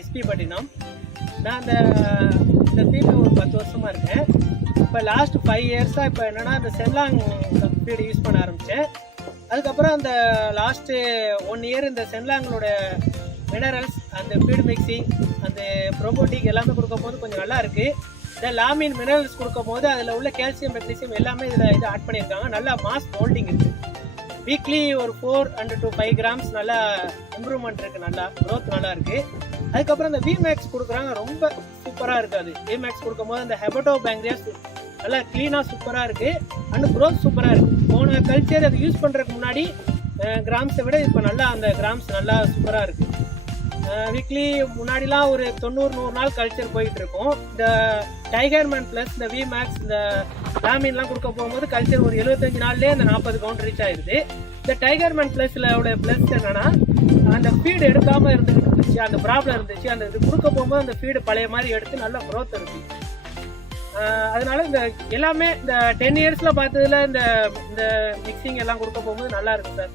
SP பட்டினம். நான் இந்த ஃபீல்டில் ஒரு 10 வருஷமாக இருக்கேன். இப்போ லாஸ்ட் 5 இயர்ஸாக இப்போ என்னென்னா இந்த சென்லாங் ஃபீடு யூஸ் பண்ண ஆரம்பித்தேன். அதுக்கப்புறம் அந்த லாஸ்ட்டு 1 இயர் இந்த சென்லாங்களோட மினரல்ஸ், அந்த ஃபீடு மிக்சிங், அந்த ப்ரோபோட்டிக் எல்லாமே கொடுக்கும் போது கொஞ்சம் நல்லா இருக்குது. இந்த லாமின் மினரல்ஸ் கொடுக்கும் போது அதில் உள்ள கால்சியம், மெக்னீசியம் எல்லாமே இதில் ஆட் பண்ணியிருக்காங்க. நல்லா மாஸ் ஹோல்டிங் இருக்குது. வீக்லி ஒரு 4 to 5 கிராம்ஸ் நல்லா இம்ப்ரூவ்மெண்ட் இருக்குது, நல்லா க்ரோத் நல்லா இருக்குது. அதுக்கப்புறம் இந்த விமேக்ஸ் கொடுக்குறாங்க, ரொம்ப சூப்பராக இருக்குது. அது விமேக்ஸ் கொடுக்கும் போது அந்த ஹெபட்டோ பேங்க்ரியாஸ் நல்லா க்ளீனாக சூப்பராக இருக்குது. அண்ட் க்ரோத் சூப்பராக இருக்குது. போன கல்ச்சர் அதை யூஸ் பண்ணுறதுக்கு முன்னாடி கிராம்ஸை விட இப்போ நல்லா அந்த கிராம்ஸ் நல்லா சூப்பராக இருக்குது. வீக்லி முன்னாடிலாம் ஒரு 90-100 நாள் கல்ச்சர் போயிட்டு இருக்கும். இந்த டைகர் மேன் ப்ளஸ் இந்த விமேக்ஸ் இந்த லாமின்லாம் கொடுக்க போகும்போது கல்ச்சர் ஒரு 75 நாள்லேயே அந்த 40 கவுண்ட் ரீச் ஆயிடுது. இந்த டைகர் மேன் ப்ளஸில் ப்ளஸ் என்னன்னா அந்த ஃபீடு எடுக்காமல் இருந்துகிட்டு இருந்துச்சு, அந்த ப்ராப்ளம் இருந்துச்சு. அந்த இது கொடுக்க போகும்போது அந்த ஃபீடு பழைய மாதிரி எடுத்து நல்லா க்ரோத் இருக்கு. அதனால இந்த எல்லாமே இந்த 10 இயர்ஸில் பார்த்ததுல இந்த மிக்சிங் எல்லாம் கொடுக்க போகும்போது நல்லா இருக்கு சார்.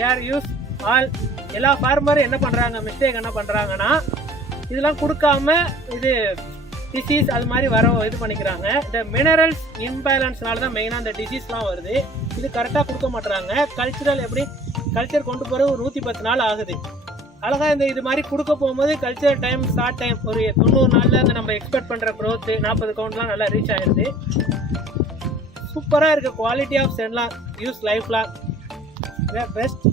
ஏஆர் யூஸ் ஆல் எல்லா ஃபார்மரும் என்ன பண்ணுறாங்க, மிஸ்டேக் என்ன பண்ணுறாங்கன்னா இதெல்லாம் கொடுக்காம இது டிசீஸ் அது மாதிரி இது பண்ணிக்கிறாங்க. இந்த மினரல்ஸ் இம்பேலன்ஸ்னால தான் மெயினாக இந்த டிசீஸ்லாம் வருது. இது கரெக்டாக கொடுக்க மாட்டுறாங்க. கல்ச்சரல் எப்படி கல்ச்சர் கொண்டு போகிறது ஒரு 110 நாள் ஆகுது. அழகாக இது மாதிரி கொடுக்க போகும்போது கல்ச்சர் டைம் ஷார்ட் டைம் ஒரு 90 நாளில் இந்த நம்ம எக்ஸ்பெக்ட் பண்ணுற க்ரோத்து 40 கவுண்ட்லாம் நல்லா ரீச் ஆகிடுது. சூப்பராக இருக்குது. குவாலிட்டி ஆஃப் சென்லாங் யூஸ் லைஃப் லாங் பெஸ்ட்.